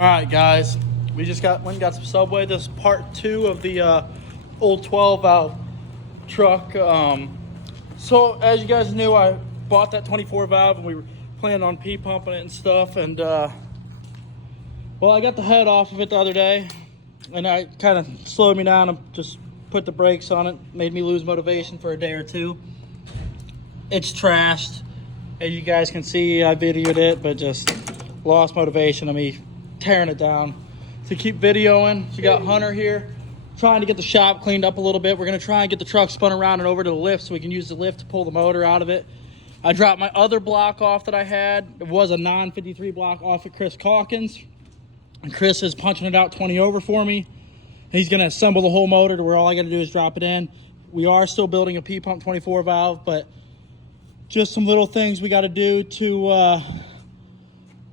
All right, guys, we just went and got some Subway. This is part 2 of the old 12 valve truck. So as you guys knew, I bought that 24 valve and we were planning on pumping it and stuff. And well, I got the head off of it the other day, and I kind of slowed me down and just put the brakes on it. Made me lose motivation for a day or two. It's trashed, as you guys can see. I videoed it, but just lost motivation of me tearing it down. To keep videoing, we got Hunter here trying to get the shop cleaned up a little bit. We're gonna try and get the truck spun around and over to the lift so we can use the lift to pull the motor out of it. I dropped my other block off that I had. It was a non-53 block off at Chris Calkins, and Chris is punching it out 20 over for me. He's gonna assemble the whole motor to where all I gotta do is drop it in. We are still building a P-pump 24 valve, but just some little things we gotta do to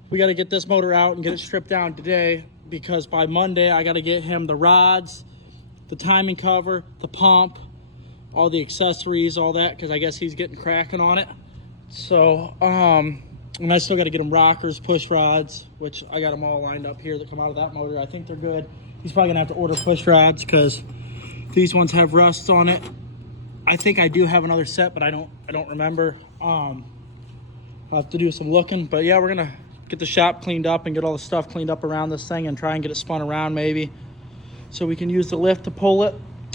we got to get this motor out and get it stripped down today, because by Monday I got to get him the rods, the timing cover, the pump, all the accessories, all that, because I guess he's getting cracking on it. So and I still got to get him rockers, push rods, which I got them all lined up here that come out of that motor. I think they're good. He's probably gonna have to order push rods because these ones have rusts on it. I think I do have another set, but I don't remember. I'll have to do some looking, but yeah, we're gonna get the shop cleaned up and get all the stuff cleaned up around this thing and try and get it spun around maybe so we can use the lift to pull it.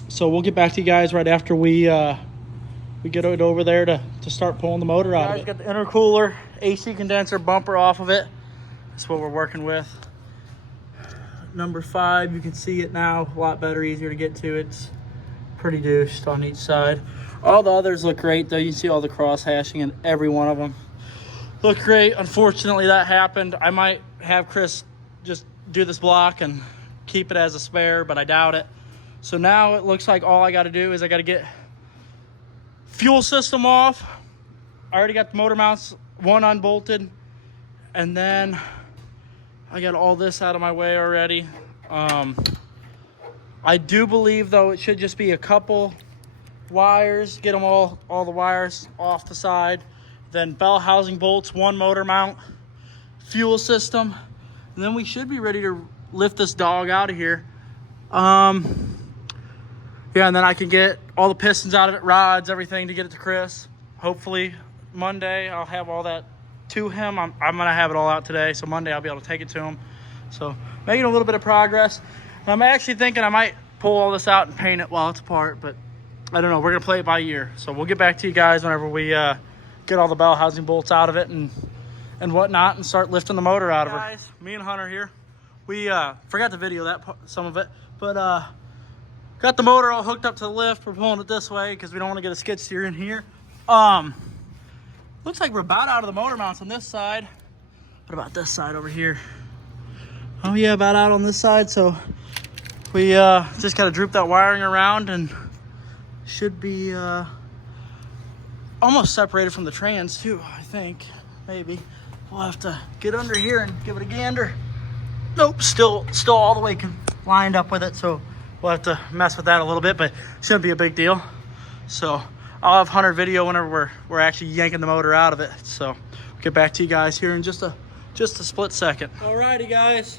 So we'll get back to you guys right after we get it over there to start pulling the motor out of it. Got the intercooler, AC condenser, bumper off of it. That's what we're working with. Number 5, you can see it now, a lot better, easier to get to. It's pretty douched on each side. All the others look great though. You can see all the cross hashing in every one of them. Look great. Unfortunately, that happened. I might have Chris just do this block and keep it as a spare, but I doubt it. So now it looks like all I got to do is I got to get fuel system off. I already got the motor mounts, one unbolted, and then I got all this out of my way already. I do believe though it should just be a couple wires, get them all the wires off the side. Then bell housing bolts, one motor mount, fuel system, and then we should be ready to lift this dog out of here. Yeah, and then I can get all the pistons out of it, rods, everything, to get it to Chris. Hopefully Monday I'll have all that to him. I'm gonna have it all out today, so Monday I'll be able to take it to him. So making a little bit of progress. And I'm actually thinking I might pull all this out and paint it while it's apart, but I don't know. We're gonna play it by ear. So we'll get back to you guys whenever we get all the bell housing bolts out of it and whatnot, and start lifting the motor out of her. Guys, me and Hunter here. We forgot to video that some of it, but got the motor all hooked up to the lift. We're pulling it this way because we don't want to get a skid steer in here. Looks like we're about out of the motor mounts on this side. What about this side over here? Oh yeah, about out on this side. So we just got to droop that wiring around and should be almost separated from the trans too, I think. Maybe we'll have to get under here and give it a gander. Nope, still all the way lined up with it, so we'll have to mess with that a little bit, but shouldn't be a big deal. So I'll have Hunter video whenever we're actually yanking the motor out of it. So we'll get back to you guys here in just a split second. Alrighty guys,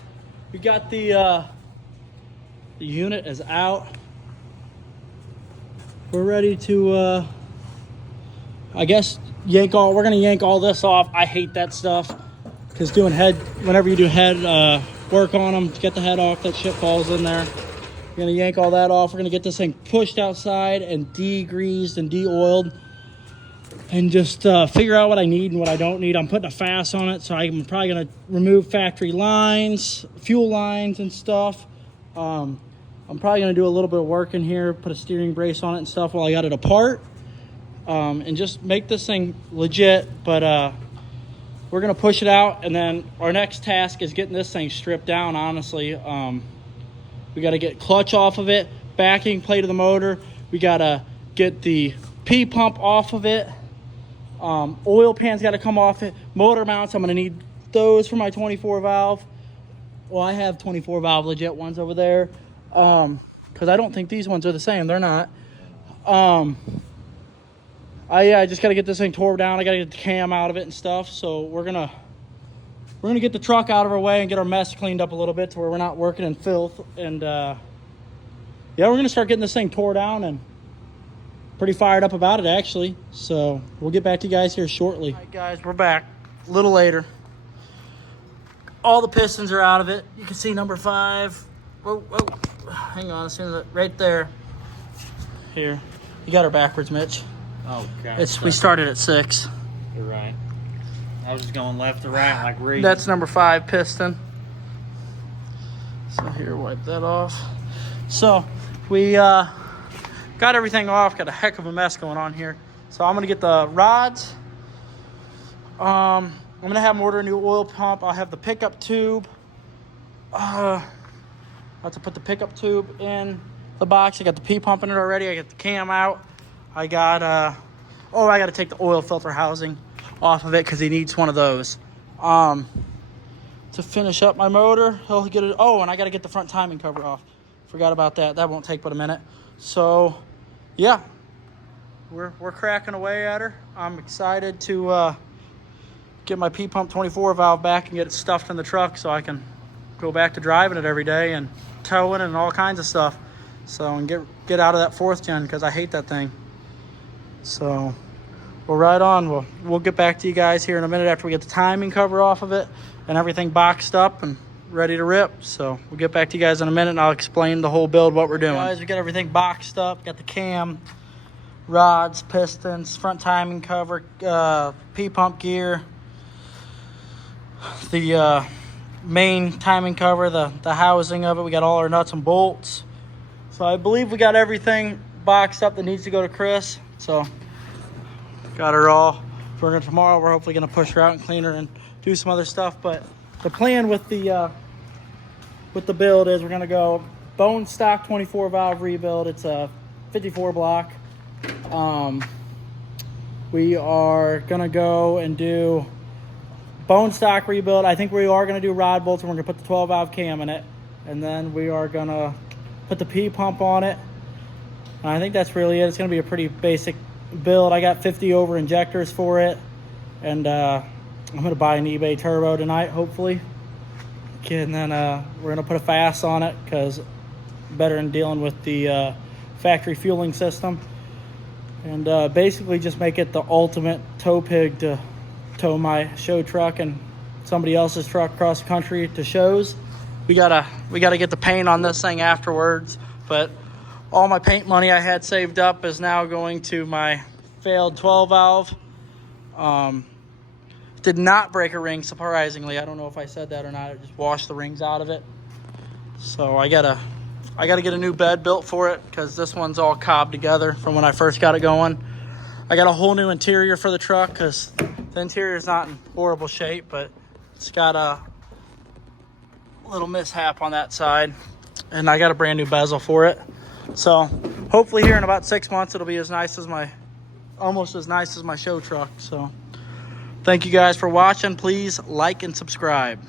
we got the unit is out. We're ready to I guess we're gonna yank all this off. I hate that stuff because whenever you do head work on them, to get the head off, that shit falls in there. We're gonna yank all that off. We're gonna get this thing pushed outside and de-greased and de-oiled, and just figure out what I need and what I don't need. I'm putting a FAS on it, so I'm probably gonna remove factory lines, fuel lines and stuff. I'm probably gonna do a little bit of work in here, put a steering brace on it and stuff while I got it apart. And just make this thing legit, but we're gonna push it out, and then our next task is getting this thing stripped down. Honestly, we got to get clutch off of it, backing plate of the motor, we got to get the P pump off of it, oil pan's got to come off it, motor mounts, I'm gonna need those for my 24 valve. Well, I have 24 valve legit ones over there, because I don't think these ones are the same. They're not. I just got to get this thing tore down. I got to get the cam out of it and stuff. So we're going to we're gonna get the truck out of our way and get our mess cleaned up a little bit to where we're not working in filth. And yeah, we're gonna start getting this thing tore down, and pretty fired up about it actually. So we'll get back to you guys here shortly. All right guys, we're back a little later. All the pistons are out of it. You can see number 5. Whoa, whoa, hang on, as soon as right there. Here, you got her backwards, Mitch. Oh God. We started at 6. You're right. I was just going left to right like Reed. That's number 5 piston. So here, wipe that off. So we got everything off. Got a heck of a mess going on here. So I'm gonna get the rods. I'm gonna have them order a new oil pump. I'll have the pickup tube. I have to put the pickup tube in the box. I got the P pump in it already. I got the cam out. I got I got to take the oil filter housing off of it because he needs one of those. To finish up my motor, he'll get it. Oh, and I got to get the front timing cover off. Forgot about that. That won't take but a minute. So, yeah, we're cracking away at her. I'm excited to get my P pump 24 valve back and get it stuffed in the truck so I can go back to driving it every day and towing and all kinds of stuff. So, and get out of that 4th gen because I hate that thing. So we'll ride on. We'll get back to you guys here in a minute after we get the timing cover off of it and everything boxed up and ready to rip. So we'll get back to you guys in a minute and I'll explain the whole build, what we're doing. Guys, we got everything boxed up. Got the cam, rods, pistons, front timing cover, P-pump gear, the main timing cover, the housing of it. We got all our nuts and bolts. So I believe we got everything boxed up that needs to go to Chris. So got her all. For tomorrow, we're hopefully going to push her out and clean her and do some other stuff. But the plan with the build is we're going to go bone stock 24 valve rebuild. It's a 54 block. We are going to go and do bone stock rebuild. I think we are going to do rod bolts, and we're going to put the 12 valve cam in it. And then we are going to put the P pump on it. And I think that's really it. It's going to be a pretty basic build. I got 50 over injectors for it. And I'm going to buy an eBay turbo tonight, hopefully. Okay, and then we're going to put a FAS on it because better than dealing with the factory fueling system. And basically just make it the ultimate tow pig to tow my show truck and somebody else's truck across the country to shows. We gotta get the paint on this thing afterwards, but all my paint money I had saved up is now going to my failed 12 valve. Did not break a ring, surprisingly. I don't know if I said that or not. I just washed the rings out of it. So I gotta get a new bed built for it because this one's all cobbed together from when I first got it going. I got a whole new interior for the truck because the interior is not in horrible shape, but it's got a little mishap on that side. And I got a brand new bezel for it. So hopefully here in about 6 months, it'll be almost as nice as my show truck. So thank you guys for watching. Please like and subscribe.